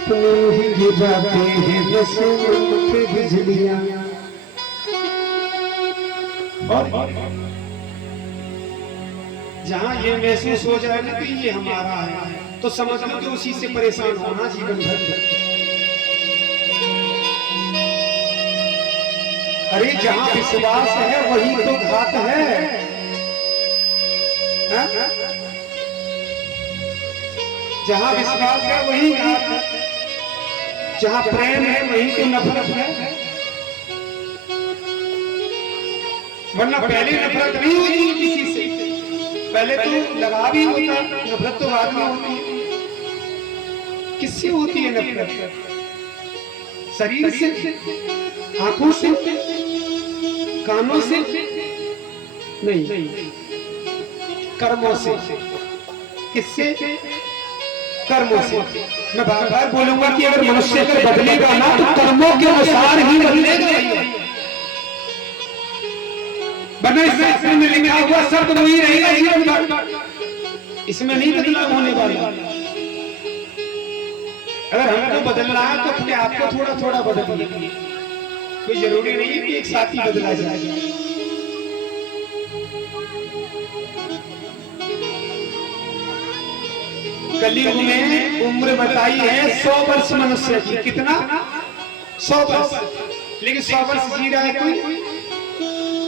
अपने ही गिराते हैं नशे पे बिजलियां। और जहां ये महसूस हो जाएगा कि ये हमारा है तो समझ लो कि उसी से परेशान होना जीवन भर। अरे जहां विश्वास है वही तो घात है, जहां विश्वास है वही घात है, जहां प्रेम है वही तो नफरत है। वरना पहले नफरत नहीं होती किसी से, पहले तो लगाव ही होता, नफरत तो बाद में होती है। किससे होती है नफरत? शरीर से, आंखों से, कानों से नहीं, कर्मों से। किससे? कर्मों से। मैं बार बार बोलूंगा कि अगर मनुष्य अगर बदलेगा ना तो कर्मों के अनुसार ही बदलेगा। वरना इसमें में लिखा हुआ शब्द वही रहेगा जीवन भर, इसमें नहीं बदलाव होने वाला। अगर हमको बदलना है तो अपने आप को थोड़ा थोड़ा बदलिए, कोई जरूरी नहीं है कि एक साथ ही बदला जाए। कलयुग में उम्र बताई है 100 वर्ष मनुष्य की। कितना? 100 वर्ष। लेकिन 100 वर्ष जी रहा है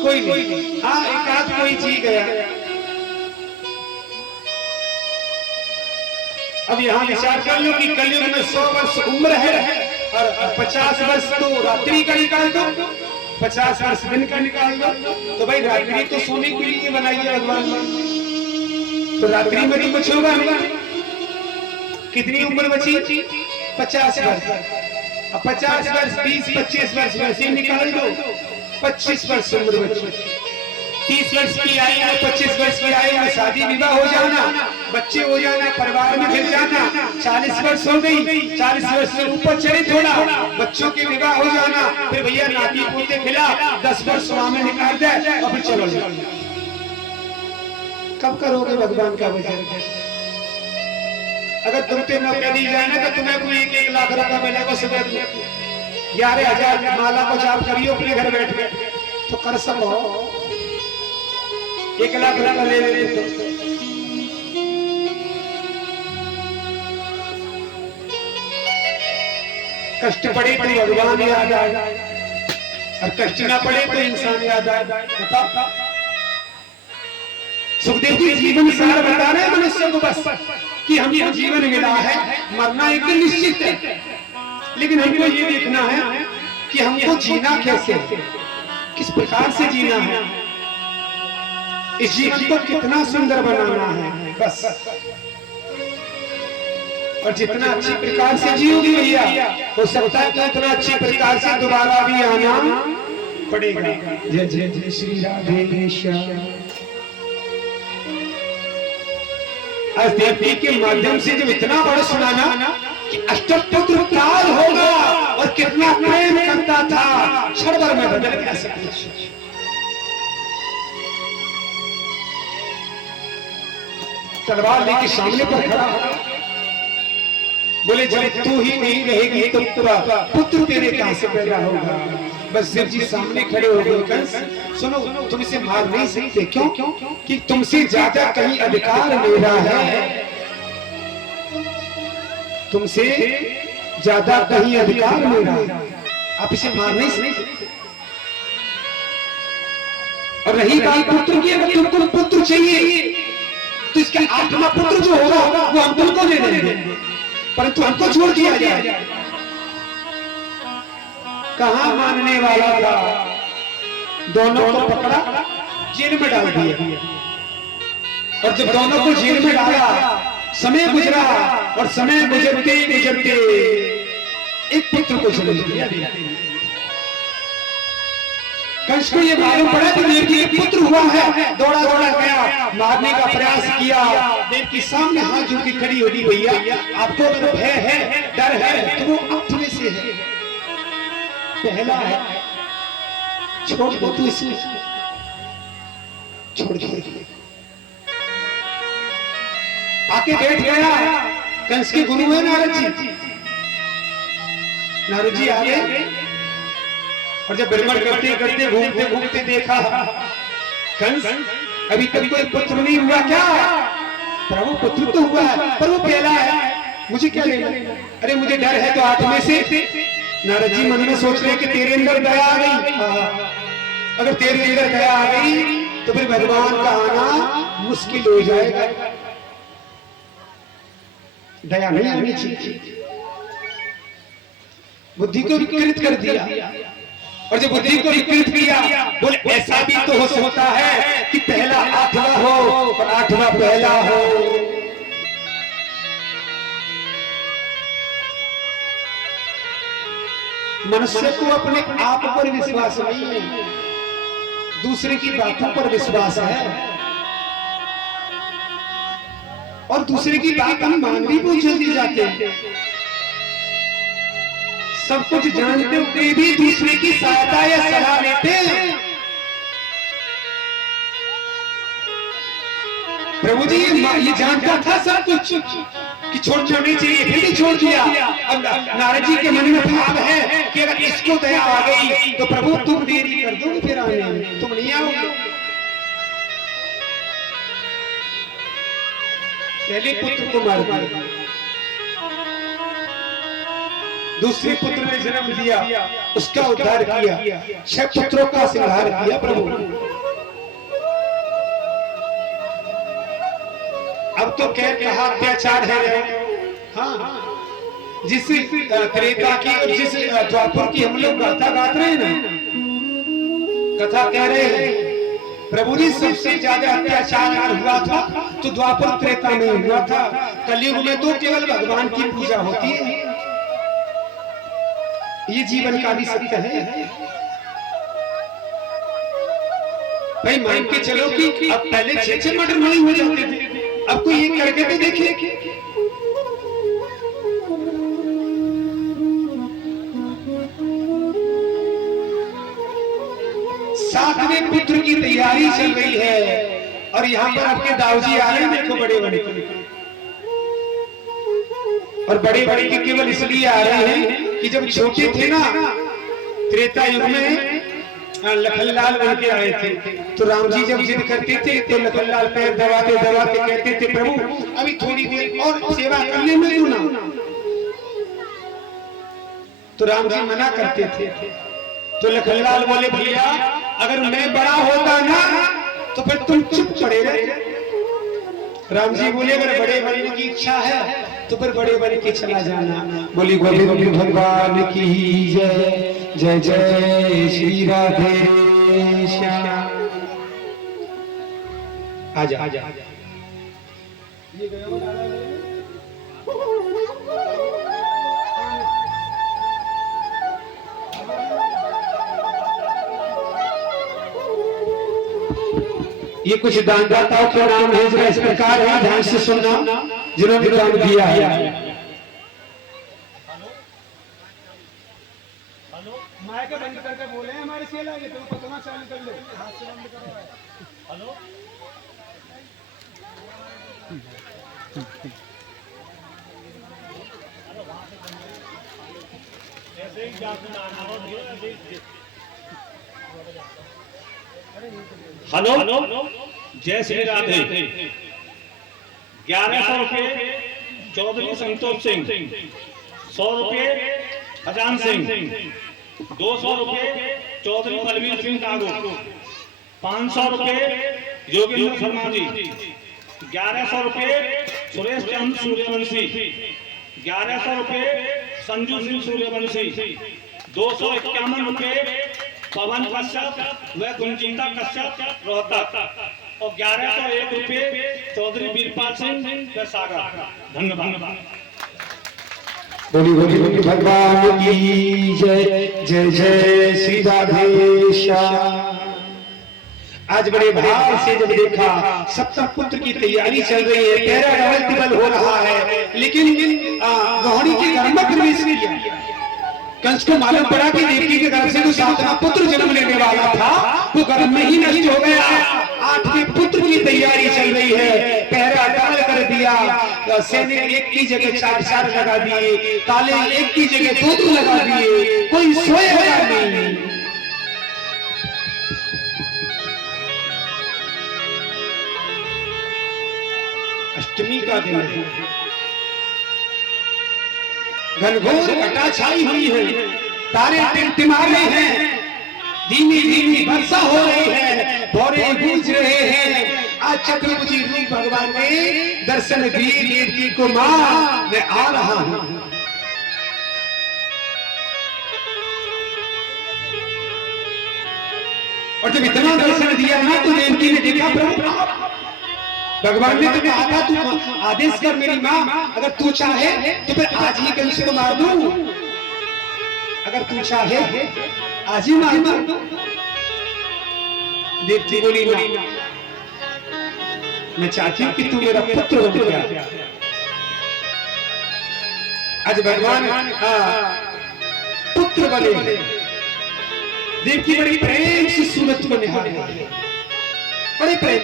कोई नहीं। हाँ, एक आध कोई जी गया। अब यहाँ विचार कर लो कि कलयुग में 100 वर्ष उम्र है और 50 वर्ष तो रात्रि का निकाल दो, 50 वर्ष दिन का निकाल दो। तो भाई रात्रि तो सोने के लिए बनाई है भगवान ने, तो रात्रि में भी कुछ होगा नहीं। कितनी उम्र बची? 50 वर्ष। अब 50 वर्ष 20-25 वर्ष वैसे ही निकाल दो, 25 वर्ष उम्र बची। 30 वर्ष की आयु में 25 वर्ष की आयु में शादी विवाह हो जाना, बच्चे हो जाना, परिवार में घिर जाना। 40 वर्ष हो गई, 40 वर्ष से ऊपर चले थोड़ा, बच्चों के विवाह हो जाना, फिर भैया नाती पोते खिला, 10 वर्ष वहां में निकाल दे और फिर चलो जाओ। कब करोगे भगवान का भजन? अगर तुम पे नौकरी दी जाए ना तो तुम्हें कोई 1 लाख रुपया मिलेगा, सुबह 11,000 माला को जाप करियो अपने घर बैठ के तो कर सको। 1 लाख रुपया ले लेते तो कष्ट पड़े तो भगवान याद आए और कष्ट ना पड़े तो इंसान याद आए। बताओ, सुखदेव जी जीवन सार बता रहे हैं मनुष्य को बस कि हमको जीवन मिला है, मरना एक दिन निश्चित है, लेकिन हमको ये देखना है कि हमको जीना कैसे, किस प्रकार से जीना है, इस जीवन को कितना सुंदर बनाना है बस। और जितना अच्छी प्रकार से जियोगे भैया, हो सकता है कि उतना अच्छी प्रकार से दोबारा भी आना पड़ेगा। जय जय जय श्री राधे श्याम। आज देवी के माध्यम से जब इतना बड़ा सुनाना कि अष्टपुत्र काल होगा और कितना प्रेम करता था, क्षण भर में बदल गया सब कुछ। तलवार लेके सामने पर खड़ा बोले जब तू ही नहीं रहेगी तो पुत्र तेरे कहां से पैदा होगा। बस शिव जी सामने खड़े हो गए। कंस सुनो, तुम इसे मार नहीं सकते। क्यों? कि तुमसे ज्यादा कहीं अधिकार मेरा है, तुमसे ज्यादा कहीं अधिकार मेरा है, आप इसे मार नहीं सकते। और रही बात पुत्र की, अगर तुमको पुत्र चाहिए तो इसका 8वां पुत्र जो होगा वो हम तुमको दे देंगे, परंतु हमको छोड़ दिया जाए। कहां मानने वाला था, दोनों को पकड़ा, जेल में डाल दिया। और जब दोनों को जेल में डाला, समय गुजरा और समय गुजरते गुजरते एक पुत्र को जन्म दिया। कंस को ये मालूम पड़ा कि देव की पुत्र हुआ है, दौड़ा दौड़ा गया, मारने का प्रयास किया। देव की सामने हाथ जोड़ के खड़ी होगी, भैया आपको अगर भय है, डर है तो वो अपने से है, पहला है, छोड़ दो तू इसे, छोड़ दो। आके आके बैठ गया। कंस के गुरु है नारद जी। नारद जी आ गए और जब भ्रमण करते करते घूमते घूमते देखा कंस अभी तक कोई पुत्र नहीं हुआ क्या? प्रभु पुत्र तो हुआ है पर वो पहला है, मुझे क्या लेना? अरे मुझे डर है तो 8 में से। नारद जी मन में सोच रहे कि तेरे अंदर दया आ गई। अगर तेरे अंदर दया आ गई तो फिर भगवान का आना मुश्किल हो जाएगा। दया नहीं आनी चाहिए। बुद्धि को विकृत कर दिया और जब बुद्धि को विकृत किया बोले ऐसा भी तो हो सकता है कि पहला 8वां हो और 8वां पहला हो। मनुष्य को अपने आप पर विश्वास नहीं है, दूसरे की बातों पर विश्वास है और दूसरे की बात हम मान भी बहुत जल्दी जाते हैं। सब कुछ जानते हुए भी दूसरे की सहायता या सलाह लेते हैं। प्रभु जी ये जानता था सब कुछ कि छोड़नी चाहिए, फिर भी छोड़ दिया। अब नारद जी के मन में भाव है कि अगर इसको दया आ गई तो प्रभु तुम देरी कर दोगे फिर आने में, तुम नहीं आओगे। पहले पुत्र को मार दिया, दूसरे पुत्र ने जन्म दिया, उसका उद्धार किया, 6 पुत्रों का संहार किया प्रभु। अब तो कह कहा अत्याचार है। हाँ, जिस त्रेता की और जिस द्वापर की हम लोग गाथा गात रहे हैं ना, कथा कह रहे हैं प्रभु जी सबसे ज्यादा अत्याचार हुआ था तो द्वापर त्रेता में हुआ था। कलयुग में तो केवल भगवान की पूजा होती है। ये जीवन का भी सत्य है भाई। मान के चलो कि अब पहले 6 मर्डर नहीं हो जाते थे, अब कोई ये करके तो देखिए। सातवें पुत्र की तैयारी चल रही है और यहाँ पर आपके दाऊजी आ रहे हैं, देखो बड़े बड़े और बड़े बड़े के केवल इसलिए आ रहे हैं कि जब छोटे थे ना त्रेता युग में लखनलाल बन के आए थे तो राम जी जब जिद करते थे तो लखनलाल पैर दबाते दबाते कहते थे प्रभु अभी थोड़ी देर और सेवा करने में दो ना। तो राम जी मना करते थे तो लखनलाल बोले भैया अगर मैं बड़ा होता ना तो फिर तुम चुप पड़े रहे। राम जी बोले अगर बड़े बनने की इच्छा है तो फिर बड़े बन के चला जाना। बोली गोविंद भगवान की जय, जय जय श्री राधे श्याम। आजा आजा ये कुछ दानदाताओं के नाम है, जरा इस प्रकार है, ध्यान से सुनना जिन्होंने दान दिया है। माइक बंद करके बोले हमारे सेल आगे तो पतना चालू कर लो। हाथ से बंद करो। हेलो ऐसे ही क्या सुना हेलो जय श्री राधे। 1100 रुपये चौधरी संतोष सिंह, 100 रुपये अजान सिंह, 200 रुपये चौधरी बलवीर सिंह कागो, 500 रुपये योगेंद्र शर्मा जी, 1100 रुपये सुरेश चंद्र सूर्यवंशी, 1100 रुपये संजू सिंह सूर्यवंशी, 251 रुपये पवन कश्यप व कुंचिता कश्यप रोहतक और 1101 रुपये चौधरी वीरपाल सिंह सागर। धन्यवाद। बोली बोली भगवान की जय, जय जय श्री राधे श्याम। आज बड़े भाव से जब देखा सप्तम पुत्र की तैयारी चल रही है, पैराडबल हो रहा है, लेकिन गौड़ी के गर्भ में प्रवेश किया। कंस को मालूम पड़ा कि देवकी के गर्भ से जो 7वां पुत्र जन्म लेने वाला था वो गर्भ में ही नष्ट हो गया। 8वें पुत्र की तैयारी चल रही है। पहरा डाल कर दिया, सैनिक एक की जगह 4-4 लगा दिए, ताले एक की जगह 2-2 लगा दिए, कोई सोएगा नहीं। अष्टमी का दिन है, घनघोर घटा छाई हुई है, तारे टिमटिमा रहे हैं, धीमी धीमी वर्षा हो रही है, भौरे गूंज रहे हैं। आज चतुर्भुजी रूप भगवान ने दर्शन दिए देवकी को, मां मैं आ रहा हूं। और जब इतना दर्शन दिया ना तो देवकी ने देखा प्रभु, भगवान ने तो कहा था तू आदेश कर मेरी मां, अगर तू चाहे तो फिर आज ही कंस को मार दूं, अगर तू चाहे आज ही मार दूं। देवती बोली ना, मैं चाहती हूं कि तू मेरा पुत्र बन गया। आज भगवान पुत्र बने। देवकी बड़ी प्रेम से सूरत को निहारे, बड़े प्रेम।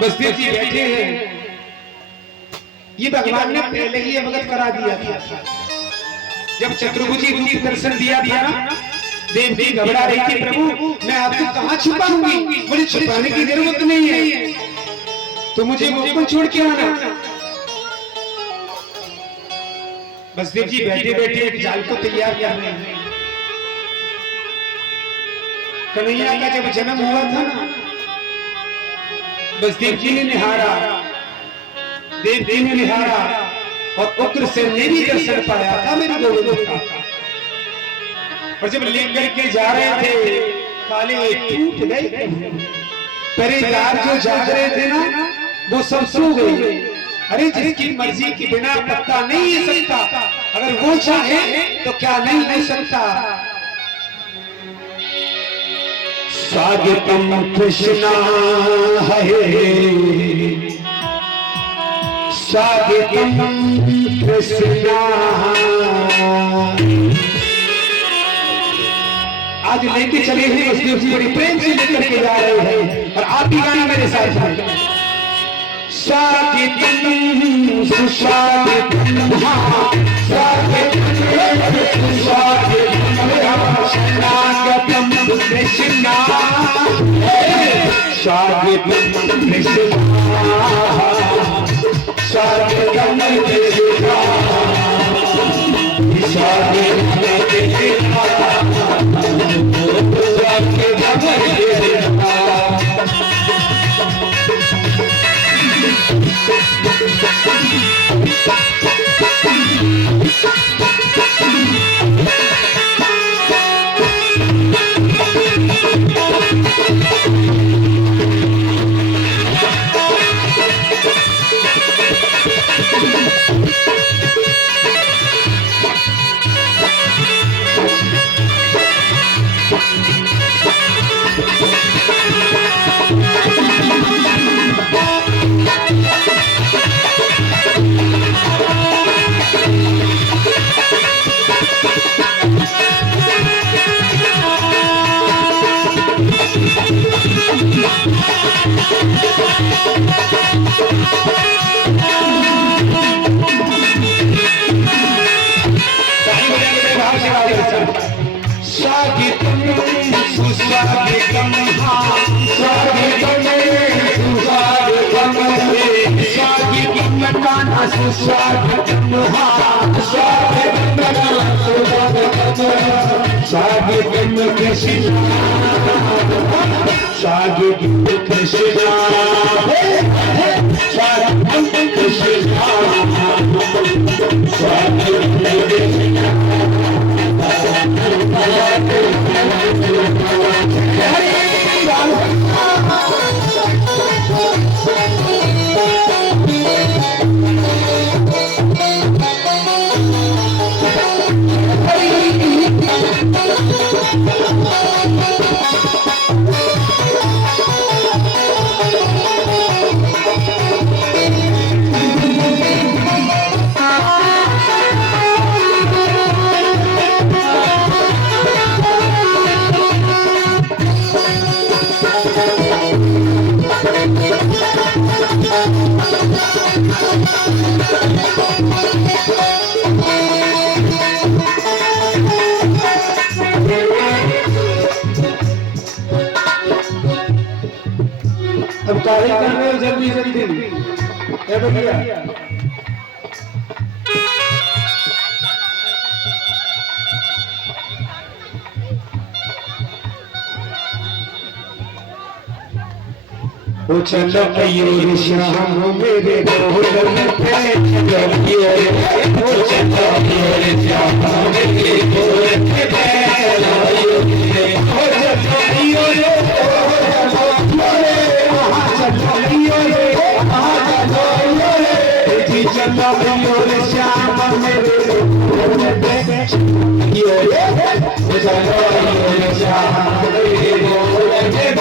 बसदेव जी बैठे हैं, ये भगवान ने पहले ही अवगत करा दिया था। जब चतुर्भुजी रूप दर्शन दिया था ना, देवकी घबरा रही थी, प्रभु मैं आपको कहां छुपाऊंगी, मुझे छुपाने की जरूरत नहीं है, तो मुझे मुझको छोड़ के आना। बसदेव जी बैठे बैठे एक जाल को तैयार कर रहे हैं। कन्हैया का जब जन्म हुआ था ना, बसदेव जी ने निहारा, देवकी ने निहारा, और उग्रसेन ने भी दर्शन पाया था मेरे गोविंद का। और जब लेकर के जा रहे थे, काले टूट गए, पहरेदार जो जाग रहे थे ना, वो सब सो गए। अरे जिसकी मर्जी के बिना पत्ता नहीं हिल सकता, अगर वो चाहे तो क्या नहीं हो सकता। स्वागतम कृष्णा हरे, स्वागतम कृष्णा। आज लेके चले हैं बसदेव जी, बड़ी प्रेम से लेकर के जा रहे हैं, और आप भी गाना मेरे साथ हैं। स्वागतम सुस्वागतम, स्वागतम स्वागतम कृष्णा, स्वागतम कृष्णा, स्वागतम कृष्णा, स्वागतम कृष्णा। स्वागतम कृष्णा, स्वागतम कृष्णा, स्वागतम कृष्णा, स्वागतम कृष्णा। अब काहे कर रहे हो जल्दी जल्दी ए भैया ओ चलो मयूर श्याम मेरे ढोल पे चलिए ओ चलो मयूर श्याम मेरे ढोल पे चलिए ओ चलो मयूर चलो मयूर श्याम मेरे ढोल पे चलिए ओ चलो मयूर श्याम मेरे ढोल पे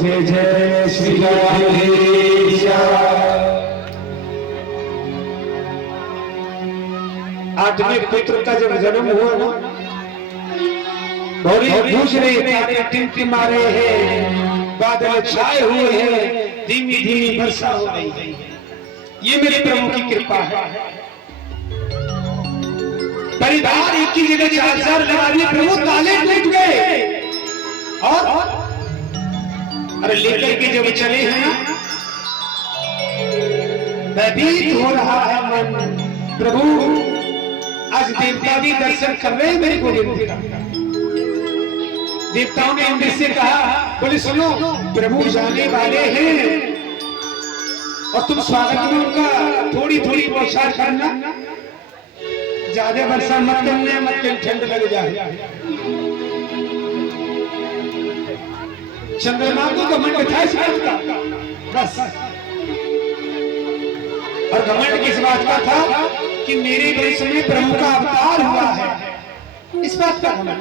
जय जय श्री गणेश। आठवें पुत्र का जब जन्म हुआ ना भौरी पूछ रहे थे टिमटिमा रहे हैं बादल छाए हुए हैं धीमी धीमी वर्षा हो रही है ये मेरे प्रभु की कृपा है। परिवार एक की जगह 4 लगा दिए प्रभु ताले टूट गए और अरे लेकर के जब चले हैं ना व्यतीत हो रहा है मन प्रभु आज देवता भी दर्शन कर रहे हैं मेरे गोविंद का। देवताओं ने इंद्र से कहा बोले सुनो प्रभु जाने वाले हैं और तुम स्वागत में उनका थोड़ी थोड़ी बौछार करना ज्यादा वर्षा मत करने मत कर ठंड लग जाए। चंद्रमा को घमंड था इस बात का बस और घमंड किस बात का था कि मेरे वंश में प्रभु का अवतार हुआ है इस बात का घमंड।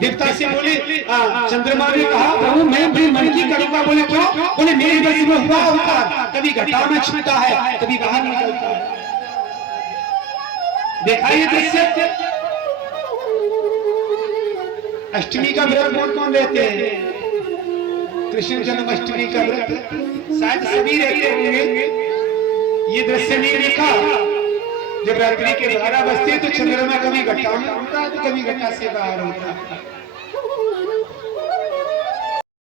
देवता से बोले चंद्रमा ने कहा प्रभु मैं अपने मन की करूंगा बोले क्यों बोले मेरे वंश में हुआ अवतार कभी घटा में छूटा है कभी बाहर निकलता है। देखा ये दृश्य अष्टमी का व्रत कौन कौन रहते हैं कृष्ण जन्माष्टमी का व्रत शायद सभी रहते होंगे। ये दृश्य नहीं देखा जब रात्रि के 12 बजते तो चंद्रमा कभी घटा में होता है तो कभी घटा से बाहर होता है।